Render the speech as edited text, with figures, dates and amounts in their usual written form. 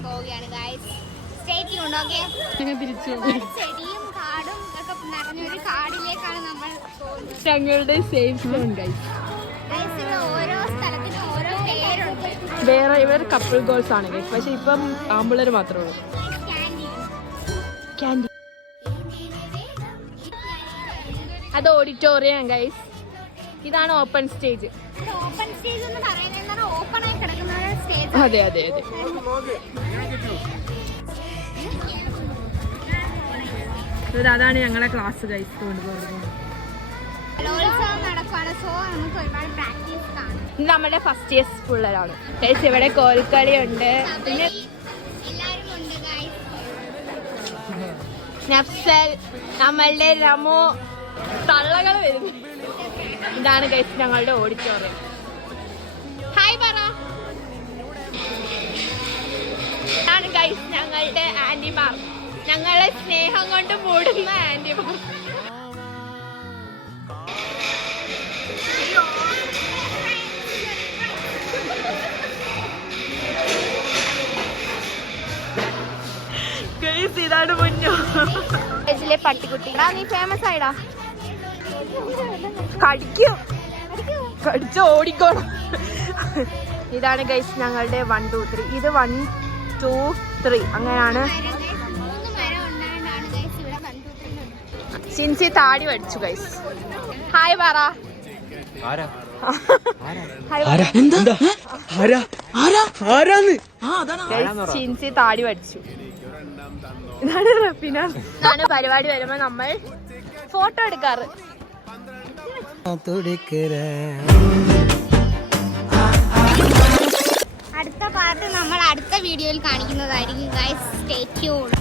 കാണാൻ പോവുകയാണ് guys. Stay tuned. Okay, ചെടിയും കാടും ഒക്കെ നിറഞ്ഞൊരു കാടിലേക്കാണ് നമ്മൾ പോകുന്നത്. ഞങ്ങളുടെ സേഫ് സോൺ ഗൈസ്. ഓരോ സ്ഥലത്തിനും ഓരോ പേരുണ്ട്. വേറെ ഇവർ കപ്പിൾ ഗോൾസ് ആണ് ഗൈസ്. പക്ഷെ ഇപ്പം ആമ്പിള്ളേർ മാത്രമേ ഉള്ളൂ. ക്യാൻഡി അത് ഓഡിറ്റോറിയം ഗൈസ്. ഇതാണ് ഓപ്പൺ സ്റ്റേജ്. ഓപ്പൺ സ്റ്റേജ് എന്ന് പറയുന്നത് ഓപ്പൺ ആയി കിടക്കുന്ന സ്റ്റേജ്. അതെ അതെ അതെ. അതാണ് ഞങ്ങളുടെ ക്ലാസ് ഗൈസ്. കലോത്സവം നടക്കുകയാണ്. സോ നമുക്ക് ഒരുപാട് പ്രാക്ടീസ് കാണും. ഇത് നമ്മുടെ ഫസ്റ്റ് ഇയർ പിള്ളേരാണ് ഗൈസ്. ഇവിടെ കോൽക്കളി ഉണ്ട്. പിന്നെ എല്ലാവരും ഉണ്ട് ഗൈസ്. നഫ്സൽ, നമ്മളുടെ രമോ, തള്ളകൾ വരുന്നു. ഇതാണ് ഗൈസ് ഞങ്ങളുടെ ഓഡിറ്റോറിയം. ഹായ് പറ. ഇതാണ് ഗൈസ് ഞങ്ങളുടെ ആന്റിമാർ. ഞങ്ങളെ സ്നേഹം കൊണ്ട് മൂടുന്ന ആന്റിമാർ. ഗൈസ് ഇതാണ് മുന്നോ ഇതിലെ പട്ടിക്കുട്ടി. നീ ഫേമസ് ആയിടാ. കടിച്ച് ഓടിക്കോണം. ഇതാണ് ഗൈസ് ഞങ്ങളുടെ 1 2 3. ഇത് 1 2 3 അങ്ങനെയാണ്. സിൻസി താടി വടിച്ചു ഗൈസ്. ഹായ് പറ. സിൻസി താടി വടിച്ചു. ഇതാണ് റഫീന. ഇതാണ് പരിപാടി വരുമ്പോ നമ്മൾ ഫോട്ടോ എടുക്കാറ്. അടുത്ത പാർട്ട് നമ്മൾ അടുത്ത വീഡിയോയിൽ കാണിക്കുന്നതായിരിക്കും ഗൈസ്. Stay tuned.